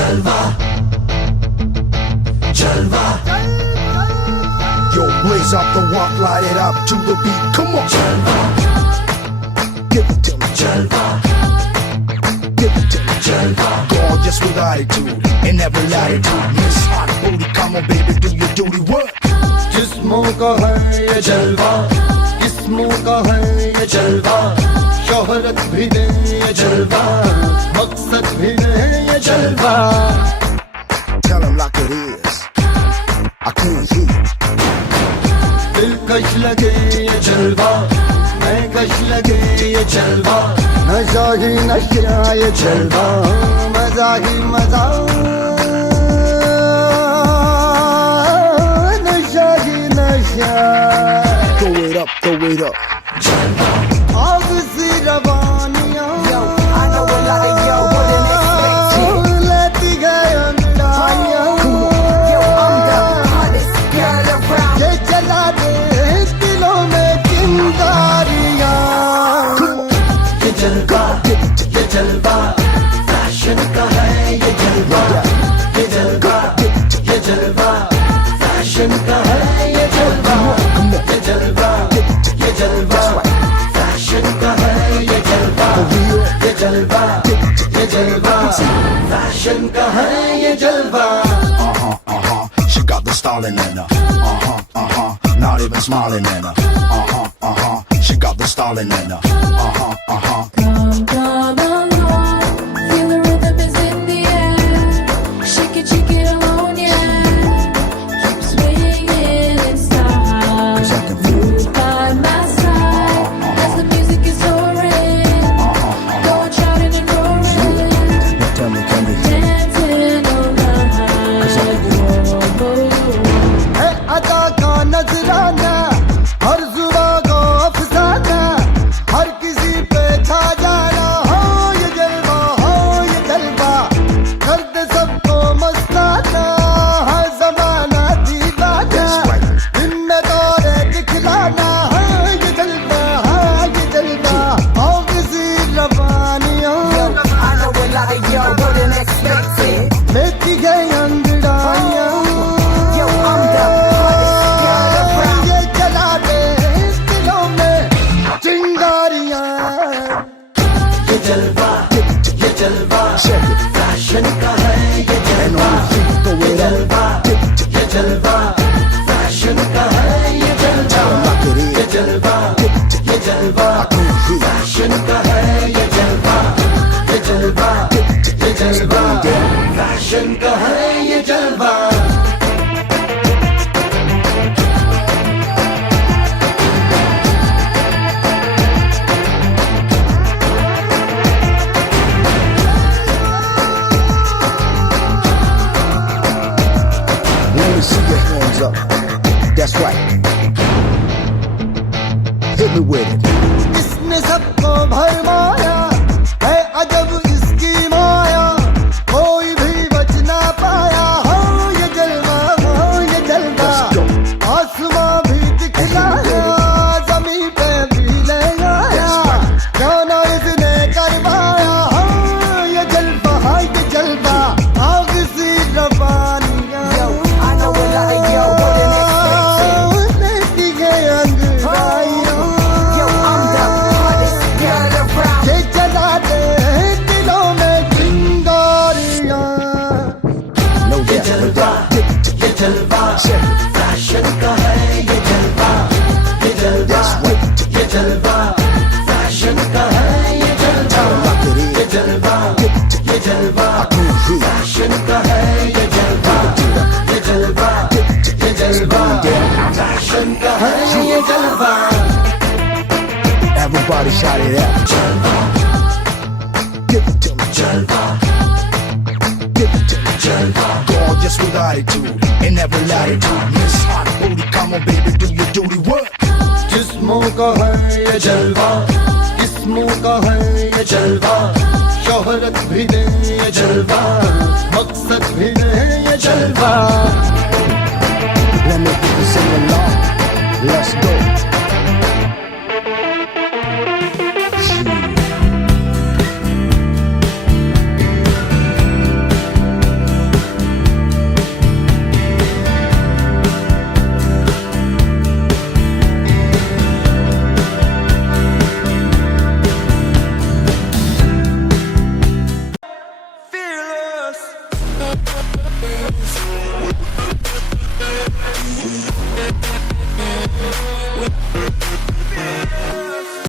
Jalwa, Jalwa. Yo, blaze up the walk, light it up to the beat. Come on, Jalwa, give it to me. Jalwa, Give it to me. Jalwa. Gorgeous with attitude and every latitude. Miss hot booty, come on, baby, do your duty work. जिस्मों का है ये जलवा, किस्मों का है ये जलवा, शोहरत भी दे ये जलवा, मकसद भी दे ये जलवा. Tell him like it is. I can't hear. दिलकश लगे ये जलवा, मैं कश लगे ये जलवा, नशा ही नशा ये जलवा, मजा ही मजा, नशा ही नशा. Throw it up, throw it up. जलवा आग सी रवानियां, I know a lot of y'all wouldn't expect it. लेती गए अंगड़ाइयां. Yo, I'm the hottest girl around. ये जला दे दिलों में चिंगारियां. ये जलवा, फैशन का है ये जलवा. ये जलवा, फैशन का है ये जलवा. ये जलवा, फैशन का है ये जलवा. ये जलवा, फैशन का है ये जलवा. She got the style in her. Not even smiling in her. She got the style in her. Come, come along, feel the rhythm is in the air. Shake it alone, yeah. Keep swinging in style. 'Cause I can feel it. By my side, as the music is soaring. Going shouting and roaring, Now tell me, can you hear? dancing all night. है अदा का नजराना, हर जुबा को अफसाना, हर किसी पे छा जाना. हो ये जलवा, कर दे सबको मस्ताना. है जमाना दीवाना, दिन में दौरे दिखलाना. है ये जलवा, आओ किसी रवानियों. I know a lot of y'all wouldn't expect it. लेती गई अंगड़ाइयां. Yo, I'm the hottest girl around. ये जला दे दिलों में चिंगारियां. ये जलवा, Check it. फैशन का है ये And जलवा. on the feet, throw it up. ये जलवा, फैशन का है ये जलवा. Tell 'em like it ये is. जलवा, I can't hear. फैशन का है ये जलवा. ये जलवा, फैशन का है ये जलवा. Let me see your hands up. That's right. Hit me with it. इसने सबको भरमाया है, अजब इसकी माया, कोई भी बच ना पाया. हो ये जलवा, Let's go. आसमां भी दिखलाया, जमीन पे भी ले आया. क्या ना इसने कर पाया. हो ये जलवा, आग सी रवानियां. Yo, I know a lot of y'all wouldn't expect it. लेती गई अंगड़ाइयां. Yo, I'm the hottest girl around. ये जला दे दिलों में चिंगारियां. No doubt. ये जलवा, Check it. फैशन का है ये जलवा. ये That's right. जलवा, फैशन का है ये जलवा. Tell 'em like it is. ये जलवा, I can't hear. फैशन का है ये जलवा. ये जलवा, फैशन का है ये जलवा. Everybody shout it out. जलवा, Give it to me. जलवा, Give it to me. जलवा. Gorgeous with attitude and every latitude. Miss hot booty, come on, baby, do your duty work. जिस्मों का है ये जलवा, किस्मों का है ये जलवा, शोहरत भी दे